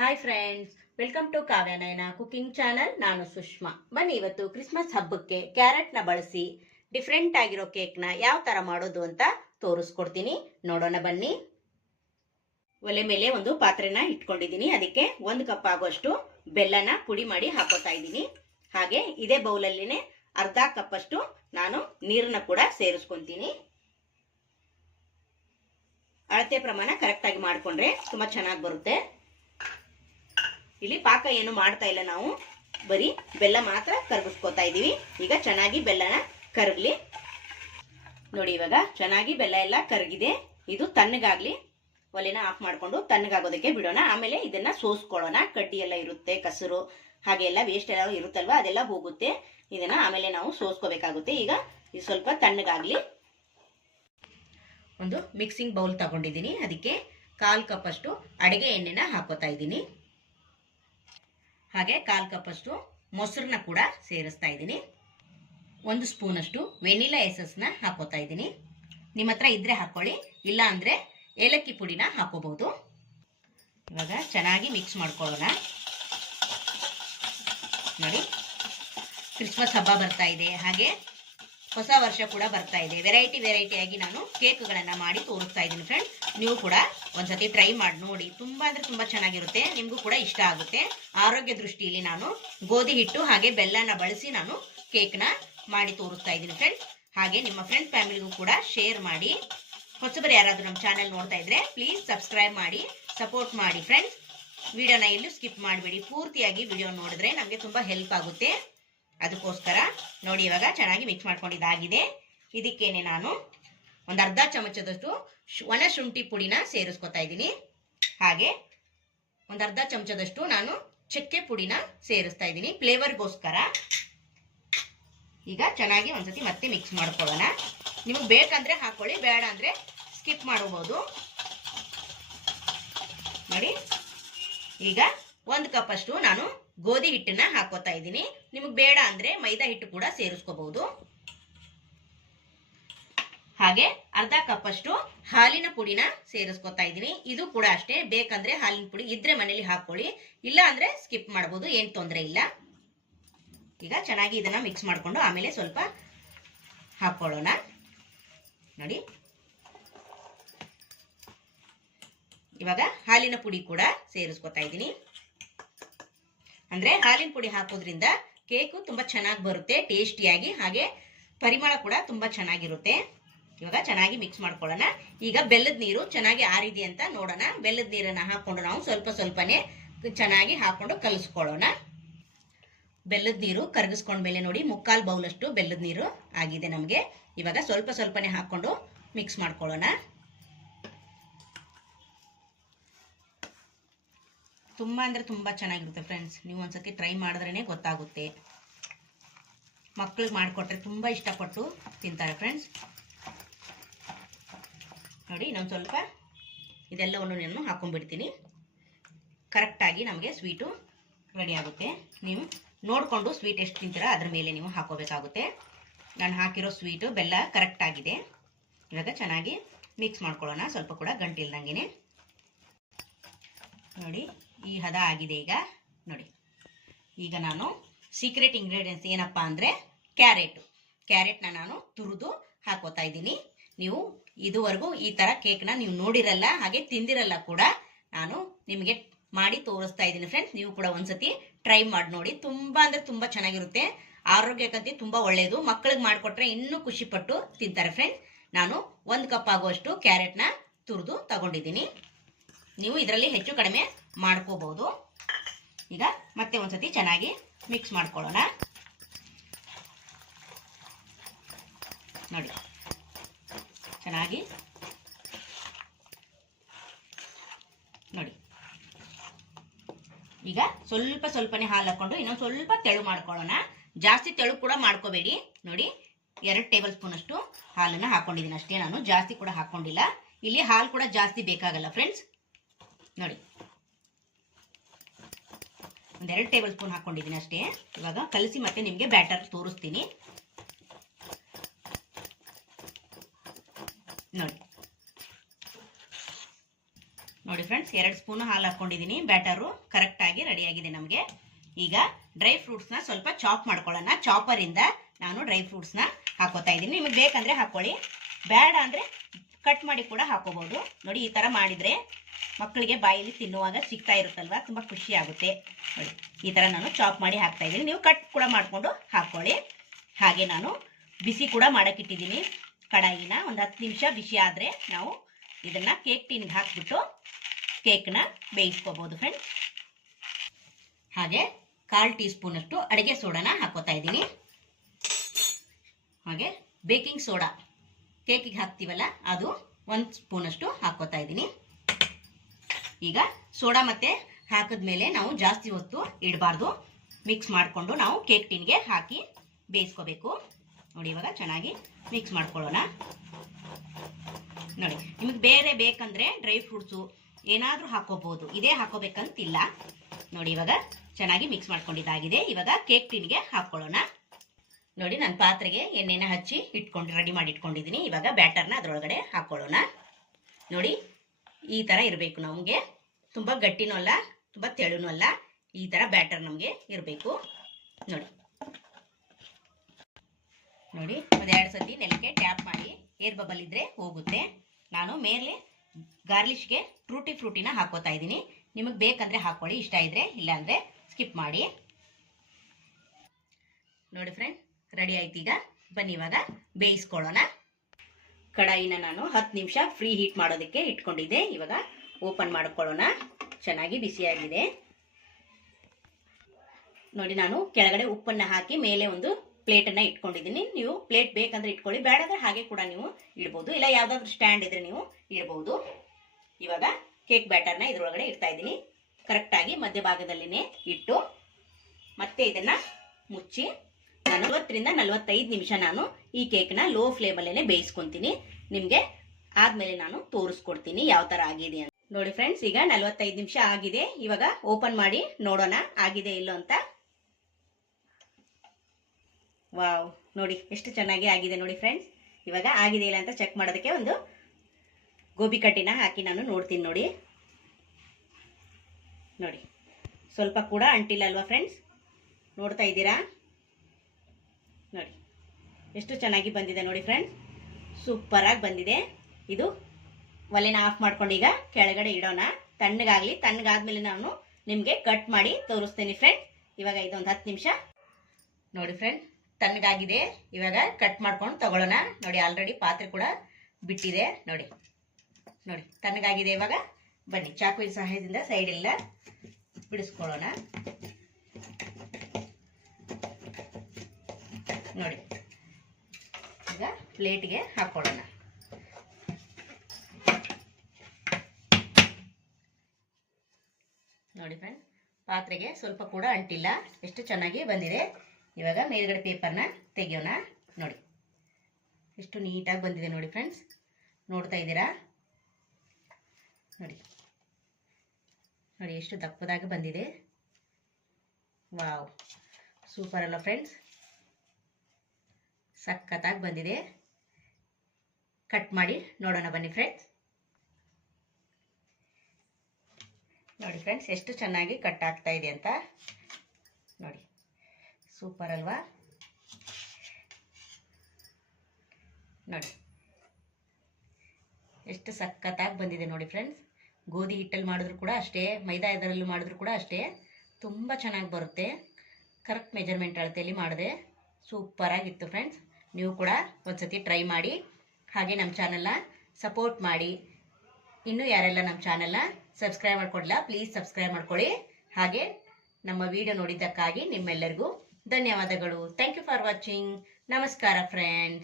Hi friends welcome to Kavyanayana cooking channel ನಾನು ಸುಷ್ಮಾ. ಬನ್ನಿ ಇವತ್ತು ಕ್ರಿಸ್ಮಸ್ ಹಬ್ಬಕ್ಕೆ ಕ್ಯಾರೆಟ್ನ ಬಳಸಿ ಡಿಫ್ರೆಂಟ್ ಆಗಿರೋ ಕೇಕ್ನ ಯಾವ ಥರ ಮಾಡೋದು ಅಂತ ತೋರಿಸ್ಕೊಡ್ತೀನಿ. ನೋಡೋಣ ಬನ್ನಿ. ಒಲೆ ಮೇಲೆ ಒಂದು ಪಾತ್ರೆನ ಇಟ್ಕೊಂಡಿದ್ದೀನಿ. ಅದಕ್ಕೆ ಒಂದು ಕಪ್ ಆಗುವಷ್ಟು ಬೆಲ್ಲನ ಪುಡಿ ಮಾಡಿ ಹಾಕೋತಾ ಇದ್ದೀನಿ. ಹಾಗೆ ಇದೇ ಬೌಲಲ್ಲಿನೇ ಅರ್ಧ ಕಪ್ಪಷ್ಟು ನಾನು ನೀರನ್ನ ಕೂಡ ಸೇರಿಸ್ಕೊಂತೀನಿ. ಅಳತೆ ಪ್ರಮಾಣ ಕರೆಕ್ಟಾಗಿ ಮಾಡಿಕೊಂಡ್ರೆ ತುಂಬ ಚೆನ್ನಾಗಿ ಬರುತ್ತೆ. ಇಲ್ಲಿ ಪಾಕ ಏನು ಮಾಡ್ತಾ ಇಲ್ಲ ನಾವು, ಬರೀ ಬೆಲ್ಲ ಮಾತ್ರ ಕರಗಿಸ್ಕೊತಾ ಇದ್ದೀವಿ ಈಗ ಚೆನ್ನಾಗಿ ಬೆಲ್ಲನ ಕರಗಲಿ. ನೋಡಿ ಇವಾಗ ಚೆನ್ನಾಗಿ ಬೆಲ್ಲ ಎಲ್ಲ ಕರಗಿದೆ. ಇದು ತಣ್ಣಗಾಗ್ಲಿ. ಒಲೆನ ಆಫ್ ಮಾಡಿಕೊಂಡು ತಣ್ಣಗಾಗೋದಕ್ಕೆ ಬಿಡೋಣ. ಆಮೇಲೆ ಇದನ್ನ ಸೋಸ್ಕೊಳ್ಳೋಣ. ಕಡ್ಡಿ ಎಲ್ಲ ಇರುತ್ತೆ, ಕಸರು, ಹಾಗೆ ಎಲ್ಲ ವೇಸ್ಟ್ ಎಲ್ಲ ಇರುತ್ತಲ್ವ, ಅದೆಲ್ಲ ಹೋಗುತ್ತೆ. ಇದನ್ನ ಆಮೇಲೆ ನಾವು ಸೋಸ್ಕೋಬೇಕಾಗುತ್ತೆ. ಈಗ ಇದು ಸ್ವಲ್ಪ ತಣ್ಣಗಾಗ್ಲಿ. ಒಂದು ಮಿಕ್ಸಿಂಗ್ ಬೌಲ್ ತಗೊಂಡಿದ್ದೀನಿ. ಅದಕ್ಕೆ ಕಾಲು ಕಪ್ ಅಷ್ಟು ಅಡಿಗೆ ಎಣ್ಣೆನ ಹಾಕೋತಾ ಇದ್ದೀನಿ. ಹಾಗೆ ಕಾಲ್ ಕಪ್ಪಷ್ಟು ಮೊಸರನ್ನ ಕೂಡ ಸೇರಿಸ್ತಾ ಇದ್ದೀನಿ. ಒಂದು ಸ್ಪೂನಷ್ಟು ವೆನಿಲಾ ಎಸಸ್ನ ಹಾಕೋತಾ ಇದ್ದೀನಿ. ನಿಮ್ಮ ಹತ್ರ ಇದ್ರೆ ಹಾಕೊಳ್ಳಿ, ಇಲ್ಲ ಅಂದರೆ ಏಲಕ್ಕಿ ಪುಡಿನ ಹಾಕೋಬಹುದು. ಇವಾಗ ಚೆನ್ನಾಗಿ ಮಿಕ್ಸ್ ಮಾಡ್ಕೊಳ್ಳೋಣ. ನೋಡಿ, ಕ್ರಿಸ್ಮಸ್ ಹಬ್ಬ ಬರ್ತಾ ಇದೆ. ಹಾಗೆ ಹೊಸ ವರ್ಷ ಕೂಡ ಬರ್ತಾ ಇದೆ. ವೆರೈಟಿ ವೆರೈಟಿಯಾಗಿ ನಾನು ಕೇಕ್ಗಳನ್ನು ಮಾಡಿ ತೋರಿಸ್ತಾ ಇದ್ದೀನಿ ಫ್ರೆಂಡ್ ನೀವು ಕೂಡ ಒಂದ್ಸತಿ ಟ್ರೈ ಮಾಡಿ ನೋಡಿ. ತುಂಬ ಅಂದರೆ ತುಂಬ ಚೆನ್ನಾಗಿರುತ್ತೆ. ನಿಮಗೂ ಕೂಡ ಇಷ್ಟ ಆಗುತ್ತೆ. ಆರೋಗ್ಯ ದೃಷ್ಟಿಯಲ್ಲಿ ನಾನು ಗೋಧಿ ಹಿಟ್ಟು ಹಾಗೆ ಬೆಲ್ಲನ ಬಳಸಿ ನಾನು ಕೇಕ್ನ ಮಾಡಿ ತೋರಿಸ್ತಾ ಇದ್ದೀನಿ ಫ್ರೆಂಡ್ಸ್ ಹಾಗೆ ನಿಮ್ಮ ಫ್ರೆಂಡ್ ಫ್ಯಾಮಿಲಿಗೂ ಕೂಡ ಶೇರ್ ಮಾಡಿ. ಹೊಸಬರು ಯಾರಾದರೂ ನಮ್ಮ ಚಾನೆಲ್ ನೋಡ್ತಾ ಇದ್ರೆ ಪ್ಲೀಸ್ ಸಬ್ಸ್ಕ್ರೈಬ್ ಮಾಡಿ ಸಪೋರ್ಟ್ ಮಾಡಿ ಫ್ರೆಂಡ್ಸ್ ವಿಡಿಯೋನ ಎಲ್ಲೂ ಸ್ಕಿಪ್ ಮಾಡಬೇಡಿ. ಪೂರ್ತಿಯಾಗಿ ವಿಡಿಯೋ ನೋಡಿದ್ರೆ ನಮಗೆ ತುಂಬ ಹೆಲ್ಪ್ ಆಗುತ್ತೆ. ಅದಕ್ಕೋಸ್ಕರ ನೋಡಿ ಇವಾಗ ಚೆನ್ನಾಗಿ ಮಿಕ್ಸ್ ಮಾಡ್ಕೊಂಡಿದ್ದಾಗಿದೆ. ಇದಕ್ಕೇನೆ ನಾನು ಒಂದು ಅರ್ಧ ಚಮಚದಷ್ಟು ಒಣ ಶುಂಠಿ ಪುಡಿನ ಸೇರಿಸ್ಕೊತಾ ಇದ್ದೀನಿ. ಹಾಗೆ ಒಂದು ಅರ್ಧ ಚಮಚದಷ್ಟು ನಾನು ಚಕ್ಕೆ ಪುಡಿನ ಸೇರಿಸ್ತಾ ಇದ್ದೀನಿ ಫ್ಲೇವರ್ಗೋಸ್ಕರ. ಈಗ ಚೆನ್ನಾಗಿ ಒಂದ್ಸತಿ ಮತ್ತೆ ಮಿಕ್ಸ್ ಮಾಡ್ಕೊಳ್ಳೋಣ. ನಿಮಗೆ ಬೇಕಂದ್ರೆ ಹಾಕೊಳ್ಳಿ, ಬೇಡ ಅಂದ್ರೆ ಸ್ಕಿಪ್ ಮಾಡಬಹುದು ನೋಡಿ, ಈಗ ಒಂದು ಕಪ್ ಅಷ್ಟು ನಾನು ಗೋಧಿ ಹಿಟ್ಟನ್ನ ಹಾಕೋತಾ ಇದ್ದೀನಿ. ನಿಮಗೆ ಬೇಡ ಅಂದ್ರೆ ಮೈದಾ ಹಿಟ್ಟು ಕೂಡ ಸೇರಿಸ್ಕೋಬಹುದು ಹಾಗೆ ಅರ್ಧ ಕಪ್ ಅಷ್ಟು ಹಾಲಿನ ಪುಡಿನ ಸೇರಿಸ್ಕೊತಾ ಇದ್ದೀನಿ. ಇದು ಕೂಡ ಅಷ್ಟೇ. ಬೇಕಂದ್ರೆ ಹಾಲಿನ ಪುಡಿ ಇದ್ರೆ ಮನೇಲಿ ಹಾಕೊಳ್ಳಿ ಇಲ್ಲ ಅಂದ್ರೆ ಸ್ಕಿಪ್ ಮಾಡಬಹುದು ಏನ್ ತೊಂದರೆ ಇಲ್ಲ. ಈಗ ಚೆನ್ನಾಗಿ ಇದನ್ನ ಮಿಕ್ಸ್ ಮಾಡಿಕೊಂಡು ಆಮೇಲೆ ಸ್ವಲ್ಪ ಹಾಕೊಳ್ಳೋಣ ನೋಡಿ. ಇವಾಗ ಹಾಲಿನ ಪುಡಿ ಕೂಡ ಸೇರಿಸ್ಕೊತಾ ಇದ್ದೀನಿ. ಅಂದ್ರೆ ಹಾಲಿನ ಪುಡಿ ಹಾಕೋದ್ರಿಂದ ಕೇಕು ತುಂಬಾ ಚೆನ್ನಾಗಿ ಬರುತ್ತೆ, ಟೇಸ್ಟಿಯಾಗಿ. ಹಾಗೆ ಪರಿಮಳ ಕೂಡ ತುಂಬಾ ಚೆನ್ನಾಗಿರುತ್ತೆ. ಇವಾಗ ಚೆನ್ನಾಗಿ ಮಿಕ್ಸ್ ಮಾಡ್ಕೊಳ್ಳೋಣ. ಈಗ ಬೆಲ್ಲದ ನೀರು ಚೆನ್ನಾಗಿ ಆರಿದೆ ಅಂತ ನೋಡೋಣ. ಬೆಲ್ಲದ ನೀರನ್ನು ಹಾಕೊಂಡು ನಾವು ಸ್ವಲ್ಪ ಸ್ವಲ್ಪನೇ ಚೆನ್ನಾಗಿ ಹಾಕೊಂಡು ಕಲಿಸ್ಕೊಳ್ಳೋಣ. ಬೆಲ್ಲದ ನೀರು ಕರಗಿಸ್ಕೊಂಡ್ಮೇಲೆ ನೋಡಿ, ಮುಕ್ಕಾಲು ಬೌಲಷ್ಟು ಬೆಲ್ಲದ ನೀರು ಆಗಿದೆ ನಮಗೆ. ಇವಾಗ ಸ್ವಲ್ಪ ಸ್ವಲ್ಪನೇ ಹಾಕೊಂಡು ಮಿಕ್ಸ್ ಮಾಡ್ಕೊಳ್ಳೋಣ. ತುಂಬ ಅಂದರೆ ತುಂಬ ಚೆನ್ನಾಗಿರುತ್ತೆ ಫ್ರೆಂಡ್ಸ್ ನೀವು ಒಂದ್ಸತಿ ಟ್ರೈ ಮಾಡಿದ್ರೇ ಗೊತ್ತಾಗುತ್ತೆ. ಮಕ್ಳಿಗೆ ಮಾಡಿಕೊಟ್ರೆ ತುಂಬ ಇಷ್ಟಪಟ್ಟು ತಿಂತಾರೆ ಫ್ರೆಂಡ್ಸ್ ನೋಡಿ, ಇನ್ನೊಂದು ಸ್ವಲ್ಪ ಇದೆಲ್ಲವನ್ನು ನಾನು ಹಾಕೊಂಡ್ಬಿಡ್ತೀನಿ. ಕರೆಕ್ಟಾಗಿ ನಮಗೆ ಸ್ವೀಟು ರೆಡಿ ಆಗುತ್ತೆ. ನೀವು ನೋಡಿಕೊಂಡು ಸ್ವೀಟ್ ಎಷ್ಟು ತಿಂತೀರ, ಅದ್ರ ಮೇಲೆ ನೀವು ಹಾಕೋಬೇಕಾಗುತ್ತೆ. ನಾನು ಹಾಕಿರೋ ಸ್ವೀಟು ಬೆಲ್ಲ ಕರೆಕ್ಟಾಗಿದೆ ಇವಾಗ ಚೆನ್ನಾಗಿ ಮಿಕ್ಸ್ ಮಾಡ್ಕೊಳ್ಳೋಣ, ಸ್ವಲ್ಪ ಕೂಡ ಗಂಟಿಲ್ದಂಗೆ ನೋಡಿ, ಈ ಹದ ಆಗಿದೆ ಈಗ. ನೋಡಿ, ಈಗ ನಾನು ಸೀಕ್ರೆಟ್ ಇಂಗ್ರೀಡಿಯೆಂಟ್ಸ್ ಏನಪ್ಪ ಅಂದರೆ ಕ್ಯಾರೆಟು ಕ್ಯಾರೆಟ್ನ ನಾನು ತುರಿದು ಹಾಕೋತಾ ಇದ್ದೀನಿ. ನೀವು ಇದುವರೆಗೂ ಈ ಥರ ಕೇಕ್ನ ನೀವು ನೋಡಿರಲ್ಲ, ಹಾಗೆ ತಿಂದಿರಲ್ಲ ಕೂಡ ನಾನು ನಿಮಗೆ ಮಾಡಿ ತೋರಿಸ್ತಾ ಇದ್ದೀನಿ ಫ್ರೆಂಡ್ಸ್ ನೀವು ಕೂಡ ಒಂದ್ಸತಿ ಟ್ರೈ ಮಾಡಿ ನೋಡಿ. ತುಂಬಾ ಅಂದ್ರೆ ತುಂಬಾ ಚೆನ್ನಾಗಿರುತ್ತೆ. ಆರೋಗ್ಯಕ್ಕಂತೆ ತುಂಬಾ ಒಳ್ಳೆಯದು ಮಕ್ಕಳಿಗೆ ಮಾಡಿಕೊಟ್ರೆ ಇನ್ನೂ ಖುಷಿಪಟ್ಟು ತಿಂತಾರೆ ಫ್ರೆಂಡ್ಸ್ ನಾನು ಒಂದು ಕಪ್ ಆಗುವಷ್ಟು ಕ್ಯಾರೆಟ್ನ ತುರಿದು ತಗೊಂಡಿದ್ದೀನಿ. ನೀವು ಇದರಲ್ಲಿ ಹೆಚ್ಚು ಕಡಿಮೆ ಮಾಡ್ಕೋಬಹುದು. ಈಗ ಮತ್ತೆ ಒಂದ್ಸತಿ ಚೆನ್ನಾಗಿ ಮಿಕ್ಸ್ ಮಾಡ್ಕೊಳ್ಳೋಣ. ನೋಡಿ. ಚೆನ್ನಾಗಿ ನೋಡಿ. ಈಗ ಸ್ವಲ್ಪ ಸ್ವಲ್ಪನೇ ಹಾಲು ಹಾಕೊಂಡು ಇನ್ನೊಂದು ಸ್ವಲ್ಪ ತೆಳು ಮಾಡ್ಕೊಳ್ಳೋಣ. ಜಾಸ್ತಿ ತೆಳು ಕೂಡ ಮಾಡ್ಕೋಬೇಡಿ. ನೋಡಿ, ಎರಡು ಟೇಬಲ್ ಸ್ಪೂನ್ ಅಷ್ಟು ಹಾಲನ್ನು ಹಾಕೊಂಡಿದ್ದೀನಿ. ಅಷ್ಟೇ ನಾನು, ಜಾಸ್ತಿ ಕೂಡ ಹಾಕೊಂಡಿಲ್ಲ. ಇಲ್ಲಿ ಹಾಲು ಕೂಡ ಜಾಸ್ತಿ ಬೇಕಾಗಲ್ಲ ಫ್ರೆಂಡ್ಸ್. ನೋಡಿ. ಒಂದೆರಡು ಟೇಬಲ್ ಸ್ಪೂನ್ ಹಾಕೊಂಡಿದ್ದೀನಿ ಅಷ್ಟೇ. ಇವಾಗ ಕಲಸಿ ಮತ್ತೆ ನಿಮಗೆ ಬ್ಯಾಟರ್ ತೋರಿಸ್ತೀನಿ. ನೋಡಿ. ನೋಡಿ ಫ್ರೆಂಡ್ಸ್ ಎರಡು ಸ್ಪೂನು ಹಾಲು ಹಾಕೊಂಡಿದ್ದೀನಿ ಬ್ಯಾಟರು ಕರೆಕ್ಟಾಗಿ ರೆಡಿಯಾಗಿದೆ ನಮಗೆ. ಈಗ ಡ್ರೈ ಫ್ರೂಟ್ಸ್ನ ಸ್ವಲ್ಪ ಚಾಪ್ ಮಾಡ್ಕೊಳ್ಳೋಣ. ಚಾಪರಿಂದ ನಾನು ಡ್ರೈ ಫ್ರೂಟ್ಸ್ನ ಹಾಕೋತಾ ಇದ್ದೀನಿ. ನಿಮಗೆ ಬೇಕಂದರೆ ಹಾಕ್ಕೊಳ್ಳಿ ಬೇಡ ಅಂದರೆ ಕಟ್ ಮಾಡಿ ಕೂಡ ಹಾಕೋಬಹುದು. ನೋಡಿ, ಈ ಥರ ಮಾಡಿದರೆ ಮಕ್ಕಳಿಗೆ ಬಾಯಲ್ಲಿ ತಿನ್ನುವಾಗ ಸಿಗ್ತಾ ಇರುತ್ತಲ್ವ? ತುಂಬ ಖುಷಿ ಆಗುತ್ತೆ. ನೋಡಿ, ಈ ಥರ ನಾನು ಚಾಪ್ ಮಾಡಿ ಹಾಕ್ತಾ ಇದ್ದೀನಿ. ನೀವು ಕಟ್ ಕೂಡ ಮಾಡಿಕೊಂಡು ಹಾಕ್ಕೊಳ್ಳಿ ಹಾಗೆ ನಾನು ಬಿಸಿ ಕೂಡ ಮಾಡೋಕ್ಕಿಟ್ಟಿದ್ದೀನಿ ಕಡಾಯಿನ ಒಂದು ಹತ್ತು ನಿಮಿಷ ಬಿಸಿ ಆದರೆ ನಾವು ಇದನ್ನು ಕೇಕ್ ಟಿನ್ಗೆ ಹಾಕ್ಬಿಟ್ಟು ಕೇಕ್ನ ಬೇಯಿಸ್ಕೋಬೋದು ಫ್ರೆಂಡ್ಸ್ ಹಾಗೆ ಕಾಲು ಟೀ ಸ್ಪೂನಷ್ಟು ಅಡುಗೆ ಸೋಡಾನ ಹಾಕೋತಾ ಇದ್ದೀನಿ. ಹಾಗೆ ಬೇಕಿಂಗ್ ಸೋಡಾ ಕೇಕಿಗೆ ಹಾಕ್ತೀವಲ್ಲ ಅದು ಒಂದು ಸ್ಪೂನಷ್ಟು ಹಾಕೋತಾ ಇದ್ದೀನಿ. ಈಗ ಸೋಡಾ ಮತ್ತೆ ಹಾಕಿದ ಮೇಲೆ ನಾವು ಜಾಸ್ತಿ ಹೊತ್ತು ಇಡಬಾರ್ದು. ಮಿಕ್ಸ್ ಮಾಡಿಕೊಂಡು ನಾವು ಕೇಕ್ ಟಿನ್ಗೆ ಹಾಕಿ ಬೇಯಿಸ್ಕೋಬೇಕು. ನೋಡಿ, ಇವಾಗ ಚೆನ್ನಾಗಿ ಮಿಕ್ಸ್ ಮಾಡ್ಕೊಳ್ಳೋಣ. ನೋಡಿ, ನಿಮಗೆ ಬೇರೆ ಬೇಕಂದ್ರೆ ಡ್ರೈ ಫ್ರೂಟ್ಸು ಏನಾದರೂ ಹಾಕೋಬಹುದು ಇದೇ ಹಾಕೋಬೇಕಂತಿಲ್ಲ ನೋಡಿ, ಇವಾಗ ಚೆನ್ನಾಗಿ ಮಿಕ್ಸ್ ಮಾಡ್ಕೊಂಡಿದ್ದಾಗಿದೆ. ಇವಾಗ ಕೇಕ್ ಟಿನ್ಗೆ ಹಾಕ್ಕೊಳ್ಳೋಣ. ನೋಡಿ, ನಾನು ಪಾತ್ರೆಗೆ ಎಣ್ಣೆನ ಹಚ್ಚಿ ಇಟ್ಕೊಂಡು ರೆಡಿ ಮಾಡಿ ಇಟ್ಕೊಂಡಿದ್ದೀನಿ. ಇವಾಗ ಬ್ಯಾಟರ್ನ ಅದರೊಳಗಡೆ ಹಾಕ್ಕೊಳ್ಳೋಣ. ನೋಡಿ, ಈ ಥರ ಇರಬೇಕು ನಮಗೆ. ತುಂಬ ಗಟ್ಟಿನೂ ಅಲ್ಲ, ತುಂಬ ತೆಳುನೂ ಅಲ್ಲ. ಈ ಥರ ಬ್ಯಾಟರ್ ನಮಗೆ ಇರಬೇಕು. ನೋಡಿ. ನೋಡಿ, ಒಂದೆರಡು ಸತಿ ನೆಲಕ್ಕೆ ಟ್ಯಾಪ್ ಮಾಡಿ. ಏರ್ ಬಬಲ್ ಇದ್ರೆ ಹೋಗುತ್ತೆ. ನಾನು ಮೇಲೆ ಗಾರ್ಲಿಷ್ಗೆ ಫ್ರೂಟಿ ಫ್ರೂಟಿನ ಹಾಕೋತಾ ಇದ್ದೀನಿ. ನಿಮಗೆ ಬೇಕಂದ್ರೆ ಹಾಕೊಳ್ಳಿ, ಇಷ್ಟ ಇದ್ರೆ ಇಲ್ಲಾಂದ್ರೆ ಸ್ಕಿಪ್ ಮಾಡಿ. ನೋಡಿ ಫ್ರೆಂಡ್ ರೆಡಿ ಆಯ್ತು ಈಗ. ಬನ್ನಿ, ಇವಾಗ ಬೇಯಿಸ್ಕೊಳ್ಳೋಣ. ಕಡಾಯಿನ ನಾನು ಹತ್ತು ನಿಮಿಷ ಫ್ರೀ ಹೀಟ್ ಮಾಡೋದಕ್ಕೆ ಇಟ್ಕೊಂಡಿದ್ದೆ. ಇವಾಗ ಓಪನ್ ಮಾಡ್ಕೊಳ್ಳೋಣ. ಚೆನ್ನಾಗಿ ಬಿಸಿಯಾಗಿದೆ. ನೋಡಿ, ನಾನು ಕೆಳಗಡೆ ಉಪ್ಪನ್ನ ಹಾಕಿ ಮೇಲೆ ಒಂದು ಪ್ಲೇಟನ್ನ ಇಟ್ಕೊಂಡಿದ್ದೀನಿ. ನೀವು ಪ್ಲೇಟ್ ಬೇಕಂದ್ರೆ ಇಟ್ಕೊಳ್ಳಿ. ಬೇಡಂದ್ರೆ ಹಾಗೆ ಕೂಡ ನೀವು ಇಡ್ಬೋದು. ಇಲ್ಲ ಯಾವ್ದಾದ್ರು ಸ್ಟ್ಯಾಂಡ್ ಇದ್ರೆ ನೀವು ಇಡ್ಬೋದು. ಇವಾಗ ಕೇಕ್ ಬ್ಯಾಟರ್ನ ಇದರೊಳಗಡೆ ಇಡ್ತಾ ಇದ್ದೀನಿ. ಕರೆಕ್ಟಾಗಿ ಮಧ್ಯಭಾಗದಲ್ಲಿನೇ ಇಟ್ಟು ಮತ್ತೆ ಇದನ್ನ ಮುಚ್ಚಿ ನಲವತ್ತರಿಂದ ನಲವತ್ತೈದು ನಿಮಿಷ ನಾನು ಈ ಕೇಕ್ನ ಲೋ ಫ್ಲೇಮಲ್ಲೇ ಬೇಯಿಸ್ಕೊಂತೀನಿ. ನಿಮಗೆ ಆದ್ಮೇಲೆ ನಾನು ತೋರಿಸ್ಕೊಡ್ತೀನಿ ಯಾವ ಥರ ಆಗಿದೆ ಅಂತ. ನೋಡಿ ಫ್ರೆಂಡ್ಸ್ ಈಗ ನಲವತ್ತೈದು ನಿಮಿಷ ಆಗಿದೆ. ಇವಾಗ ಓಪನ್ ಮಾಡಿ ನೋಡೋಣ. ಆಗಿದೆ ಇಲ್ಲೋ ಅಂತ ವಾವ್, ನೋಡಿ, ಎಷ್ಟು ಚೆನ್ನಾಗಿ ಆಗಿದೆ ನೋಡಿ ಫ್ರೆಂಡ್ಸ್ ಇವಾಗ ಆಗಿದೆ ಇಲ್ಲ ಅಂತ ಚೆಕ್ ಮಾಡೋದಕ್ಕೆ ಒಂದು ಗೋಬಿ ಕಟ್ಟಿನ ಹಾಕಿ ನಾನು ನೋಡ್ತೀನಿ ನೋಡಿ. ನೋಡಿ, ಸ್ವಲ್ಪ ಕೂಡ ಅಂಟಿಲ್ಲ ಅಲ್ವಾ ಫ್ರೆಂಡ್ಸ್ ನೋಡ್ತಾ ಇದ್ದೀರಾ? ನೋಡಿ, ಎಷ್ಟು ಚೆನ್ನಾಗಿ ಬಂದಿದೆ ನೋಡಿ ಫ್ರೆಂಡ್ಸ್ ಸೂಪರಾಗಿ ಬಂದಿದೆ. ಇದು ಒಲೆನ ಆಫ್ ಮಾಡ್ಕೊಂಡು ಈಗ ಕೆಳಗಡೆ ಇಡೋಣ. ತಣ್ಣಗಾಗಲಿ, ತಣ್ಣಗಾದ್ಮೇಲೆ ನಾನು ನಿಮಗೆ ಕಟ್ ಮಾಡಿ ತೋರಿಸ್ತೀನಿ ಫ್ರೆಂಡ್ ಇವಾಗ ಇದೊಂದು ಹತ್ತು ನಿಮಿಷ. ನೋಡಿ ಫ್ರೆಂಡ್ ತಣ್ಣಗಾಗಿದೆ. ಇವಾಗ ಕಟ್ ಮಾಡ್ಕೊಂಡು ತಗೊಳ್ಳೋಣ. ನೋಡಿ ಆಲ್ರೆಡಿ ಪಾತ್ರೆ ಕೂಡ ಬಿಟ್ಟಿದೆ. ನೋಡಿ ನೋಡಿ, ತಣ್ಣಗಾಗಿದೆ ಇವಾಗ. ಬನ್ನಿ, ಚಾಕುವಿನ ಸಹಾಯದಿಂದ ಸೈಡ್ ಎಲ್ಲ ಬಿಡಿಸ್ಕೊಳ್ಳೋಣ. ನೋಡಿ, ಈಗ ಪ್ಲೇಟ್ಗೆ ಹಾಕೊಳ್ಳೋಣ. ನೋಡಿ ಫ್ರೆಂಡ್ ಪಾತ್ರೆಗೆ ಸ್ವಲ್ಪ ಕೂಡ ಅಂಟಿಲ್ಲ. ಎಷ್ಟು ಚೆನ್ನಾಗಿ ಬಂದಿದೆ. ಇವಾಗ ಮೇಲ್ಗಡೆ ಪೇಪರ್ನ ತೆಗಿಯೋಣ. ನೋಡಿ. ಎಷ್ಟು ನೀಟಾಗಿ ಬಂದಿದೆ ನೋಡಿ ಫ್ರೆಂಡ್ಸ್ ನೋಡ್ತಾ ಇದ್ದೀರಾ? ನೋಡಿ. ನೋಡಿ ಎಷ್ಟು ದಪ್ಪದಾಗಿ ಬಂದಿದೆ. ವಾವ್. ಸೂಪರ್ ಅಲ್ಲ ಫ್ರೆಂಡ್ಸ್ ಸಖತ್ತಾಗಿ ಬಂದಿದೆ. ಕಟ್ ಮಾಡಿ ನೋಡೋಣ ಬನ್ನಿ ಫ್ರೆಂಡ್ಸ್ ನೋಡಿ ಫ್ರೆಂಡ್ಸ್ ಎಷ್ಟು ಚೆನ್ನಾಗಿ ಕಟ್ ಆಗ್ತಾ ಇದೆ ಅಂತ. ಸೂಪರ್ ಅಲ್ವಾ? ನೋಡಿ. ಎಷ್ಟು ಸಖತ್ತಾಗಿ ಬಂದಿದೆ ನೋಡಿ ಫ್ರೆಂಡ್ಸ್. ಗೋಧಿ ಹಿಟ್ಟಲ್ಲಿ ಮಾಡಿದ್ರು ಕೂಡ ಅಷ್ಟೇ, ಮೈದಾ ಇದರಲ್ಲೂ ಮಾಡಿದ್ರು ಕೂಡ ಅಷ್ಟೇ. ತುಂಬ ಚೆನ್ನಾಗಿ ಬರುತ್ತೆ. ಕರೆಕ್ಟ್ ಮೆಜರ್ಮೆಂಟ್ ಅಳತೆಯಲ್ಲಿ ಮಾಡಿದೆ. ಸೂಪರಾಗಿತ್ತು ಫ್ರೆಂಡ್ಸ್. ನೀವು ಕೂಡ ಒಂದ್ಸತಿ ಟ್ರೈ ಮಾಡಿ. ಹಾಗೆ ನಮ್ಮ ಚಾನಲ್ನ ಸಪೋರ್ಟ್ ಮಾಡಿ. ಇನ್ನೂ ಯಾರೆಲ್ಲ ನಮ್ಮ ಚಾನಲ್ನ ಸಬ್ಸ್ಕ್ರೈಬ್ ಮಾಡ್ಕೊಡಲ್ಲ ಪ್ಲೀಸ್ ಸಬ್ಸ್ಕ್ರೈಬ್ ಮಾಡ್ಕೊಳ್ಳಿ. ಹಾಗೆ ನಮ್ಮ ವಿಡಿಯೋ ನೋಡಿದ್ದಕ್ಕಾಗಿ ನಿಮ್ಮೆಲ್ಲರಿಗೂ ಧನ್ಯವಾದಗಳು. ಥ್ಯಾಂಕ್ ಯು ಫಾರ್ ವಾಚಿಂಗ್ ನಮಸ್ಕಾರ ಫ್ರೆಂಡ್ಸ್